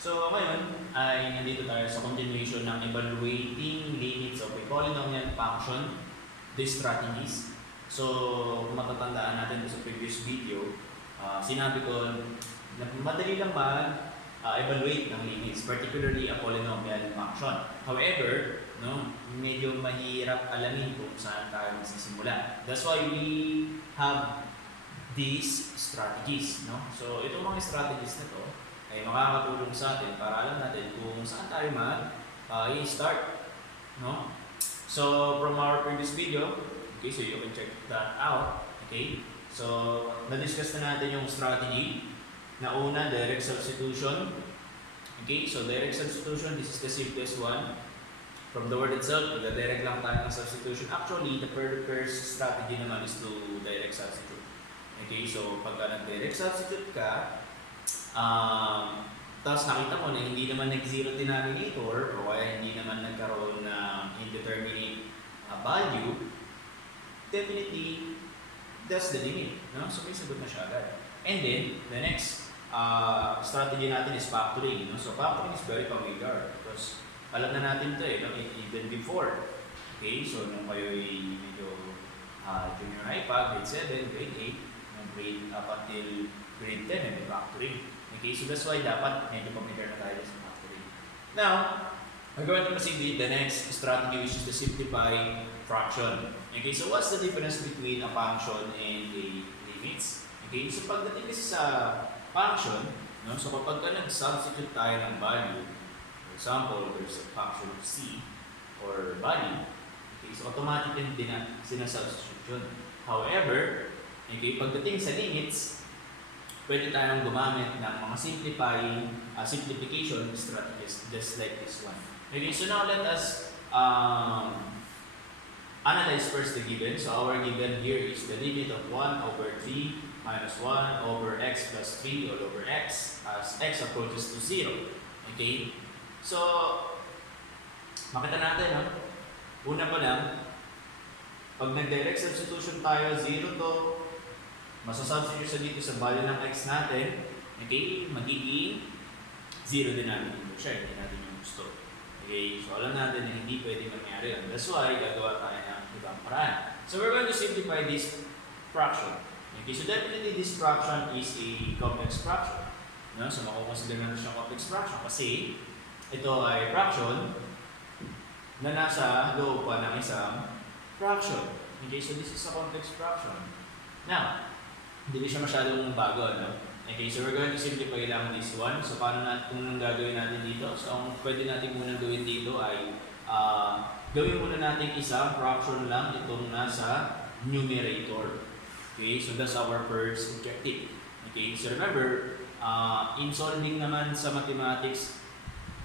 So ngayon ay nandito tayo sa continuation ng evaluating limits of a polynomial function, these strategies. So kung matatandaan natin sa previous video, sinabi ko na madali lang mag-evaluate ng limits, particularly a polynomial function. However, no, medyo mahirap alamin kung saan tayo magsisimula. That's why we have these strategies. No? So itong mga strategies na to ay makakatulong sa atin para alam natin kung saan tayo mag-start. No? So, from our previous video, okay, so you can check that out. Okay? So, na-discuss na natin yung strategy. Na una, direct substitution. Okay? So, direct substitution, this is the simplest one. From the word itself, direct lang tayo ng substitution. Actually, the first strategy naman is to direct substitute. Okay? So, pagka nag-direct substitute ka, tapos nakita mo na hindi naman nag-zero denominator o kaya hindi naman nagkaroon ng indeterminate value, definitely that's the limit. No? So may sagot na siya agad. And then, the next strategy natin is factoring. No? So factoring is very familiar because alam na natin ito no? Even before. Okay, so nung kayo ay medyo junior high pa, grade 7, grade 8, grade up until grade 10 and factoring. Okay, so that's why dapat medyo familiar na tayo sa factoring. Now, we're going to proceed with the next strategy, which is the simplified fraction. Okay, so what's the difference between a function and a limits? Okay, so pagdating kasi sa function, no, so kapag ka nag-substitute tayo ng value, for example, there's a function of c or value, okay, so automatically din na sinasubstitute yun. However, okay, pagdating sa limits, pwede tayong gumamit ng mga simplification strategies just like this one. Okay, so now let us analyze first the given. So our given here is the limit of 1 over 3 minus 1 over x plus 3 all over x as x approaches to 0. Okay, so makita natin, no? Una pa lang, pag nag-direct substitution tayo, 0 to, masasubstitute sa dito sa value ng x natin, okay, magiging 0 din namin dito siya, hindi natin yung gusto. Okay, so alam natin na hindi pwede mangyari yun. That's why gagawa tayo ng ibang paraan. So we're going to simplify this fraction. Okay, so definitely this fraction is a complex fraction. No? So makukonsider na siya complex fraction kasi ito ay fraction na nasa loob pa ng isang fraction. Okay, so this is a complex fraction. Now, hindi siya masyadong bago, no? Okay, so we're going to simplify lang this one. So, paano natin, kung gagawin natin dito? So, ang pwede natin muna gawin dito ay gawin muna natin isang fraction lang itong nasa numerator. Okay, so that's our first objective. Okay, so remember, in solving naman sa mathematics,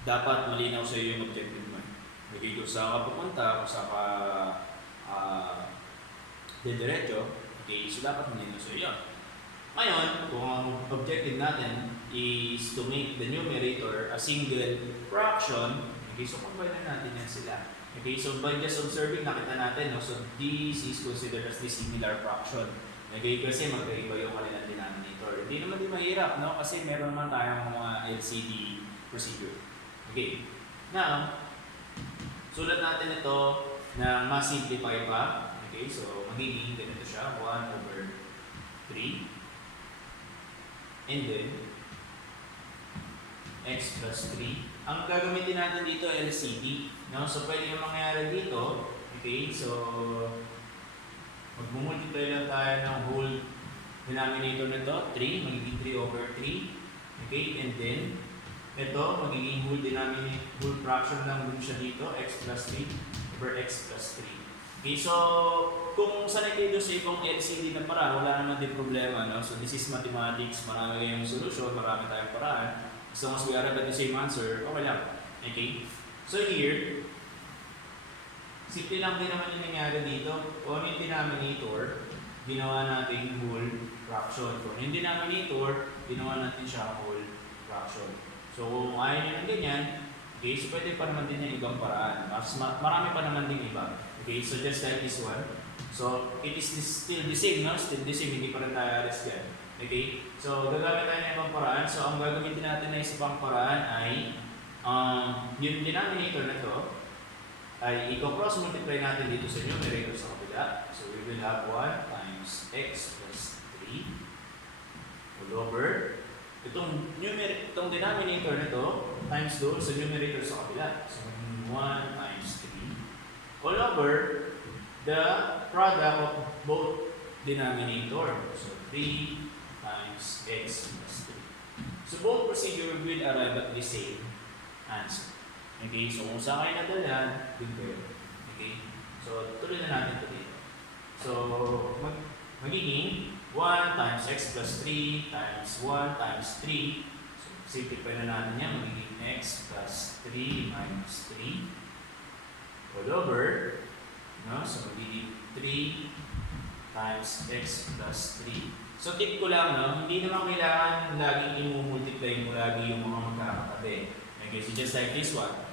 dapat malinaw sa iyo yung objective mo. Okay, kung saan ka pupunta, kung saan ka diretso, okay, so dapat malinaw sa iyo. Ngayon, kung ang objective natin is to make the numerator a single fraction, okay, so combine natin yan sila. Okay, so by just observing, nakita natin, no? So this is considered as the similar fraction. Okay, kasi magkaiba yung kanilang denominator. Hindi naman din mahirap, no? Kasi meron naman tayong mga LCD procedure. Okay, now, sulat natin ito na ma-simplify pa. Okay, so magiging ganito siya, 1 over 3. And then, x plus 3. Ang gagamitin natin dito, LCD. No? So, pwede yung mangyari dito. Okay, so, mag-multiply lang tayo ng whole denominator nito, 3. Magiging 3 over 3. Okay, and then, ito, magiging whole fraction lang dun siya dito, x plus 3 over x plus 3. Okay, so, kung sanay kayo sa ibang LCD na paraan, wala naman din problema, no? So, this is mathematics, marami kayong solution, marami tayong paraan. As long as we arrive at the same answer, okay lang. Okay? So, here, simple lang din naman yung nangyari dito. Kung ano yung denominator, ginawa natin whole fraction. Kung yung denominator, ginawa natin siya whole fraction. So, kung ayaw nyo ng ganyan, okay, so pwede pa naman din yung ibang paraan. Marami pa naman din iba. Okay, so just like this one. So, it is still the same, no? Still the same, hindi pa rin tayo alis yan. Okay? So, gagamit tayo ng ibang paraan. So, ang gagamitin natin na isa pang paraan ay yung denominator na to ay i-cross multiply natin dito sa numerator sa kabila. So, we will have 1 times x plus 3 all over itong denominator na to times doon sa numerator sa kabila. So, 1 times 3 all over the product of both denominator. So, 3 times x plus 3. So, both procedure will arrive at the same answer. Okay, so kung saan kayo nadalhan, dun kayo. Okay, so tuloy na natin ito dito. So, magiging 1 times x plus 3 times 1 times 3. So, simplify na natin yan. Magiging x plus 3 minus 3 all over. No? So, magiging 3 times x plus 3. So, tip ko lang, no? Hindi naman kailangan laging i-multiply mo lagi yung mga magkakatabi. Okay, so just like this one.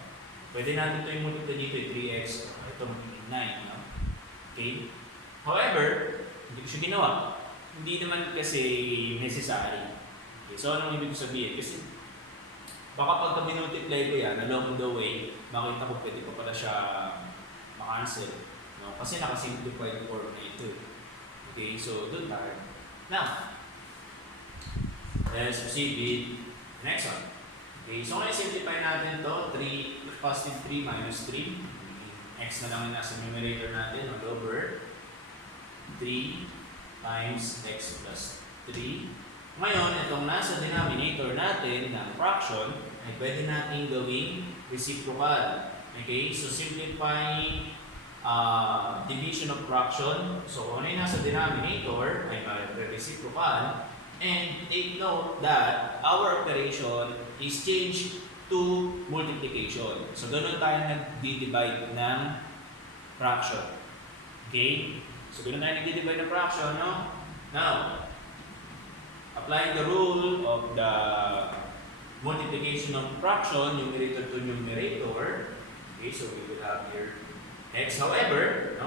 Pwede natin ito yung multiply dito, 3x. Ito magiging 9, no? Okay? However, hindi ko siya ginawa. Hindi naman kasi necessary. Okay, so anong ibig sabihin? Kasi baka pagka binultiply ko yan, along the way, makita ko pwede ko pala siya makancel. No? Kasi nakasimplified form na ito. Okay, so doon tayo. Now, let's proceed with the next one. Okay, so ngayon simplify natin to 3 positive 3 minus 3. X na lang yung nasa numerator natin all over 3 times x plus 3. Ngayon, itong nasa denominator natin ng fraction ay pwede natin gawing reciprocal. Okay, so simplifying division of fraction. So kung ano yung nasa denominator ay reciprocal. And take note that our operation is changed to multiplication. So, ganun tayo nag-divide ng fraction. Okay? So, ganun tayo nag-divide ng fraction, no? Now, applying the rule of the multiplication of fraction, numerator to numerator, okay, so we will have here x. However,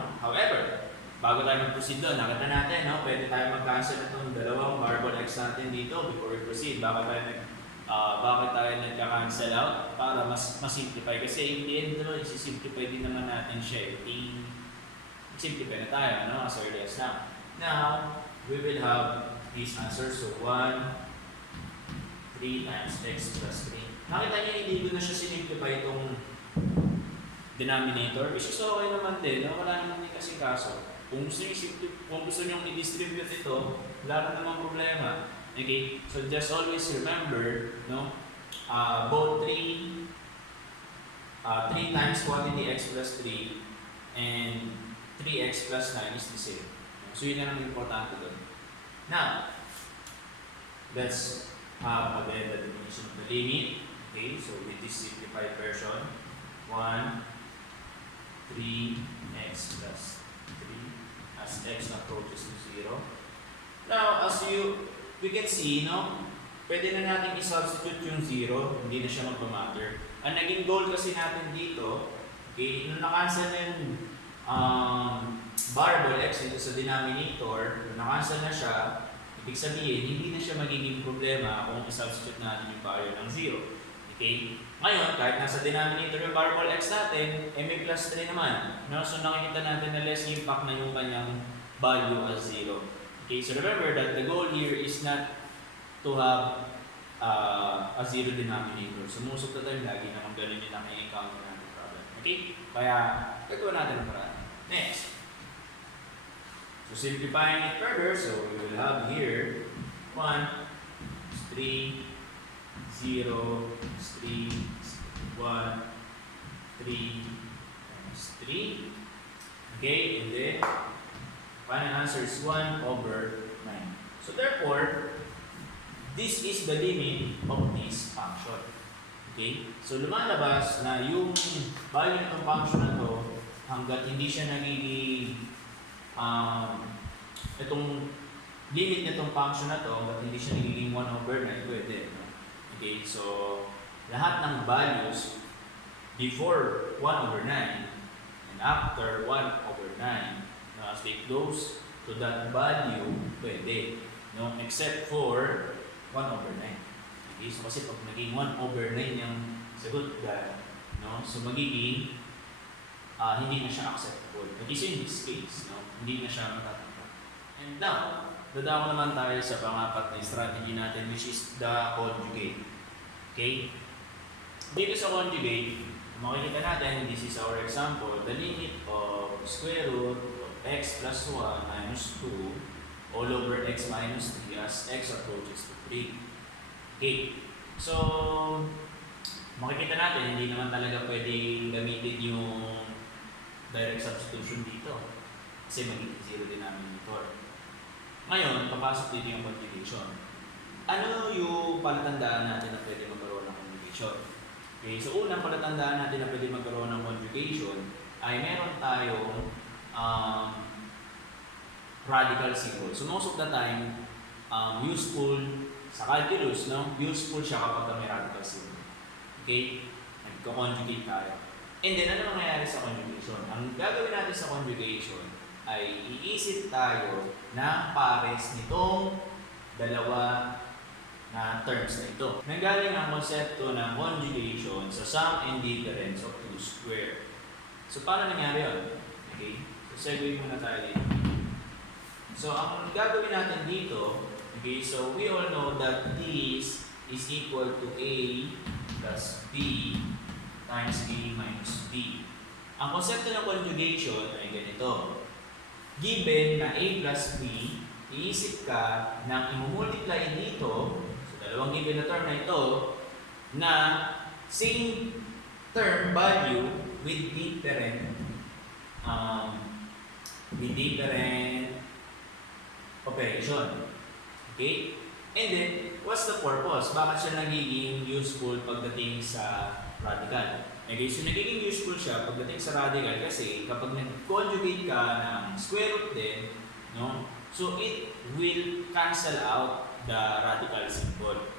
bago tayo mag-proceed doon, nakita natin, no? Pwede tayo mag-cancel itong dalawang variable x natin dito before we proceed. Bakit tayo nagka-cancel out? Para mas simplify. Kasi in the end naman, isi-simplify din naman natin siya. I-simplify na tayo, no? As early as now. Now, we will have these answers. So, 3 times x plus 3. Nakita niyo, hindi ko na siya sinimplify itong denominator. Which is okay naman din. No? Wala naman din kasi kaso. Kung gusto nyo i-distribute ito, wala na namang problema. Okay? So just always remember, no? Both 3 times quantity x plus 3 and 3x plus 9 is the same. So yun na naman importante doon. Now, let's have again the definition of the limit. Okay? So with this simplified version, 1, 3x plus 3 as x approaches to 0. Now, we can see, no, pwede na natin i-substitute yung 0, hindi na siya magpa-matter. Ang naging goal kasi natin dito, okay, nung na-cancel na yung variable x dito sa denominator, nung na-cancel na siya, ibig sabihin, hindi na siya magiging problema kung i-substitute natin yung value ng 0. Okay? Ngayon, kahit nasa denominator yung variable x natin, may plus 3 naman. No? So nakikita natin na less impact na yung kanyang value as 0. Okay, so remember that the goal here is not to have a 0 denominator. So most of the time, lagi naman ganun yung naki-encounter natin problem. Okay? Kaya, gagawa natin ang paraan. Next. So simplifying it further, so we will have here 1, 3, 0, 3, 1, 3, times 3. Okay, and then final answer is 1 over 9. So therefore, this is the limit of this function. Okay? So lumalabas na yung value ng function na to hanggat hindi siya nagiging itong limit nitong function na to hanggat hindi siya nagiging 1 over 9, pwede. No? Okay? So lahat ng values before 1 over 9 and after 1 over 9, as they close to that value, pwede. No? Except for 1 over 9. Okay, so kasi pag naging 1 over 9 yung sagot ka, no? So magiging hindi na siya acceptable. Okay, so in this case, no? Hindi na siya matatanggap. And now, dadako naman tayo sa pang-apat na strategy natin, which is the conjugate. Okay? Dito sa conjugate, makikita natin, this is our example, the limit of square root of x plus 1 minus 2 all over x minus 3 as x approaches to 3. Okay. So, makikita natin, hindi naman talaga pwedeng gamitin yung direct substitution dito. Kasi magiging zero denominator. Ngayon, papasok dito yung conjugation. Ano yung palatandaan natin na pwede magkaroon ng conjugation? Okay, so unang palatandaan natin na pwede magkaroon ng conjugation ay meron tayong radical symbol. So most of the time, useful sa calculus, no? Useful siya kapag may radical symbol. Okay? Nagko-conjugate tayo. And then, ano nangyayari sa conjugation? Ang gagawin natin sa conjugation ay iisip tayo ng pares nitong dalawa na terms na ito. Nanggaling ang konsepto ng conjugation sa sum and difference of two square. So, paano nangyari yun? Okay? So, segue muna tayo dito. So, ang gagawin natin dito, okay, so we all know that this is equal to A plus B times A minus B. Ang konsepto ng conjugation ay ganito. Given na A plus B, iisip ka na i-multiply dito, so dalawang given na term na ito, na same term value with different operation. Okay? And then, what's the purpose? Bakit siya nagiging useful pagdating sa radical? Okay, so nagiging useful siya pagdating sa radical kasi kapag nag-conjugate ka ng square root din, no? So it will cancel out the radical symbol.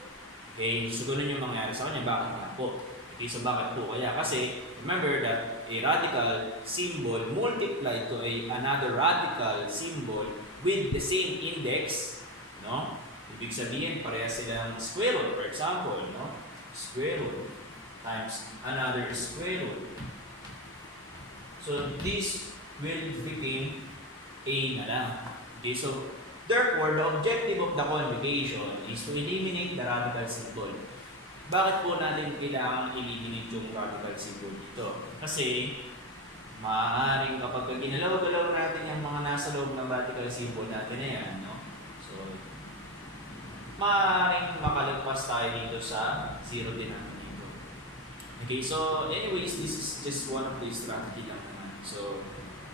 Okay, so ganoon yung mangyayari sa kanya. Bakit nga po? Okay, so bakit po? Kaya kasi, remember that a radical symbol multiplied to another radical symbol with the same index, no? Ibig sabihin, parehas silang square root, for example, no? Square root times another square root. So, this will become A na lang. Okay, so, therefore, the objective of the conjugation is to eliminate the radical symbol. Bakit po natin kailangan eliminate yung radical symbol dito? Kasi, maaaring kapag ginalaw-galaw natin yung mga nasa loob ng radical symbol natin na yan, no? So, maaaring makalagpas tayo dito sa zero denominator. Okay, so anyways, this is just one of the strategy lang naman. So,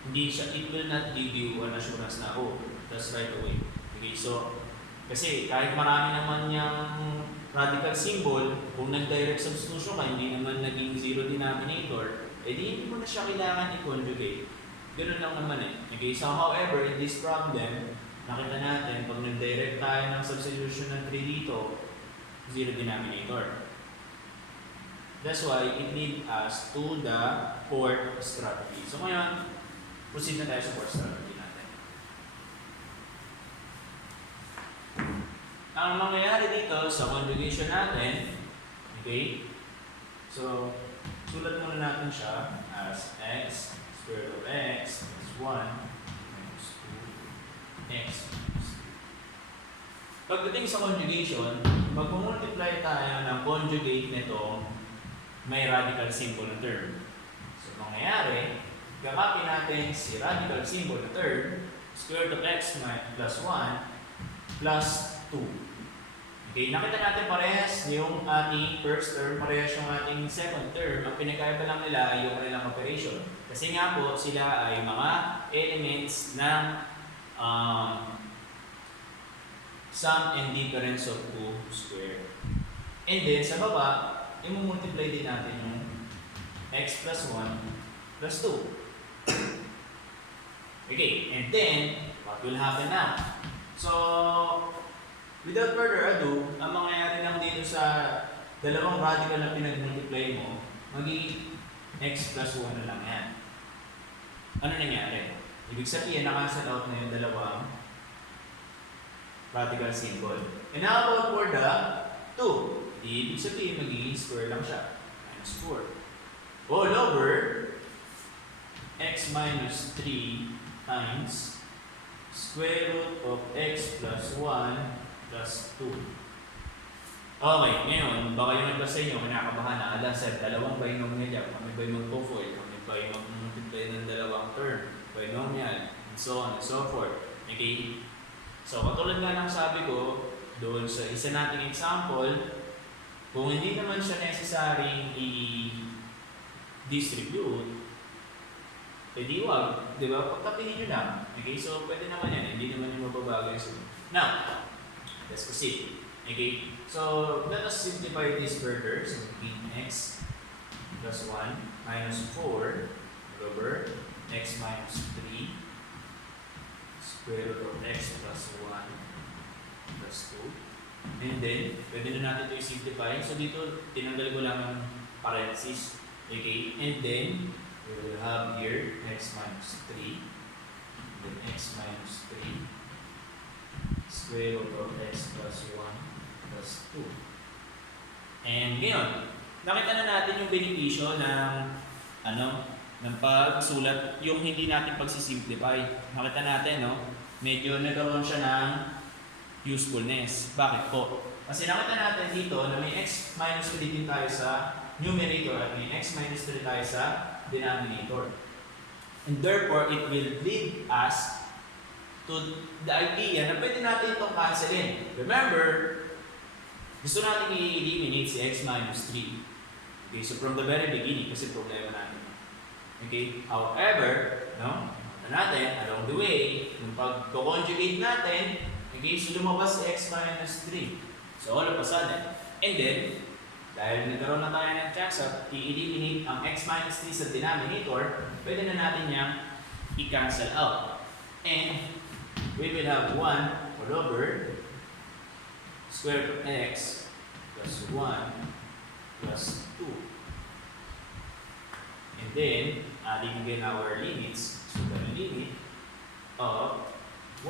hindi siya, it will not give you an assurance na, oh, that's right away. Okay, so, kasi kahit marami naman yung radical symbol, kung nag-direct substitution ka, hindi naman naging zero denominator, hindi mo na siya kailangan i-conjugate. Ganun lang naman eh. Okay, so however, in this problem, nakita natin, pag nag-direct tayo ng substitution ng 3 dito, zero denominator. That's why it leads us to the fourth strategy. So ngayon, proceed na tayo sa fourth strategy natin. Ang mangyayari dito sa conjugation natin, okay, so sulat muna natin siya as x square root of x plus 1 minus 2x minus 3. Pagdating sa conjugation, mag-multiply tayo ng conjugate nito may radical symbol na term. So, mangyayari, gagawin natin si radical symbol na term, square root of x plus 1 plus 2. Okay, nakita natin parehas yung ating first term, parehas yung ating second term. Ang pinagkaiba lang nila ay yung kanilang operation. Kasi nga po, sila ay mga elements ng sum and difference of 2 square. And then, sa baba, i-multiply din natin yung x plus 1 plus 2. Okay, and then, what will happen now? So, without further ado, ang mangyayari lang dito sa dalawang radical na pinag-multiply mo, magiging x plus 1 na lang yan. Ano nangyari? Ibig sabihin, na-cancel out na yung dalawang Practical symbol. And how about for the 2? Ibig sabihin, magiging square lang siya. Minus 4. All over x minus 3 times square root of x plus 1 plus 2. Okay, ngayon, baka yung iba sa inyo, kinakabahan na, ala sir, dalawang binomial yan. Kami ba yung magpo-fold? Kami ba yung mag-multiply ng dalawang term? Binomial, and so on and so forth. Okay? So, katulad nga ng sabi ko, doon sa isa nating example, kung hindi naman siya necessary i-distribute, pwede wag, di ba? Pagtapihin nyo lang. Okay, so pwede naman yan, hindi naman yung mababago yung sunod. Now, let's proceed. Okay, so let us simplify this further. So, between x plus 1 minus 4 over x minus 3 square root of x plus 1 plus 2. And then, pwede na natin ito i-simplify. So, dito, tinanggal ko lang ang parenthesis. Okay, and then, we will have here x minus 3, then x minus 3 square root of x plus 1 plus 2. And ngayon, nakita na natin yung benepisyo ng ng pagsulat, yung hindi natin pagsisimplify. Nakita natin, no? Medyo nagkaroon siya ng usefulness. Bakit po? Kasi nakita natin dito na may x minus 3 din tayo sa numerator at may x minus 3 tayo sa denominator. And therefore, it will lead us to the idea na pwede natin itong cancelin. Remember, gusto natin i-eliminate si x minus 3. Okay, so from the very beginning, kasi problema natin. Okay, however, no, natin, along the way, yung pag-conjugate natin, okay, so lumabas si x minus 3. So all of a sudden, and then, dahil nagkaroon na tayo ng chance at i-eliminate ang x minus 3 sa denominator, pwede na natin niyang i-cancel out. And we will have 1 all over square root of x plus 1 plus 2. And then, adding again our limits. So the limit of 1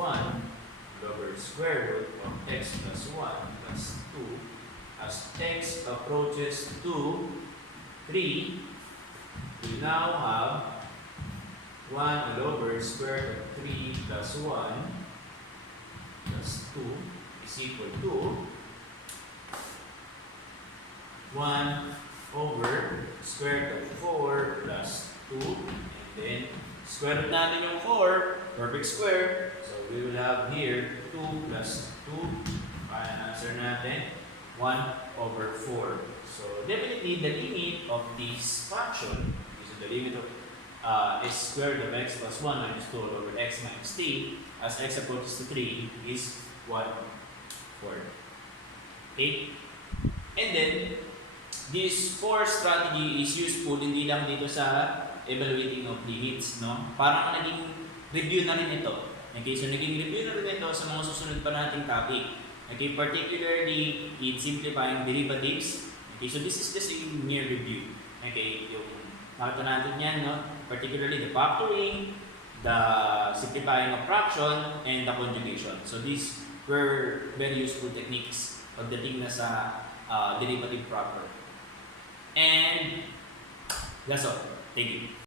over square root of x plus 1 plus 2 as x approaches to 3, we now have 1 all over square root of 3 plus 1 plus 2 is equal to 1 over square root of 4 plus 2, and then square root natin yung 4, perfect square, so we will have here 2 plus 2, para answer natin 1 over 4. So definitely the limit of this function, so the limit of is square root of x plus 1 minus 2 over x minus 3 as x approaches to 3 is 1 4. Okay? And then, this 4 strategy is useful hindi lang dito sa evaluating of limits, no? Parang naging review na rin ito. Okay, so naging review na rin ito sa mga susunod pa nating topic. Okay, particularly in simplifying derivatives. Okay, so this is just a mere review. Okay, yung nakita natin yan, no? Particularly the factoring, the simplifying of fraction, and the conjugation. So these were very useful techniques pagdating na sa derivative proper. And that's all. Thank you.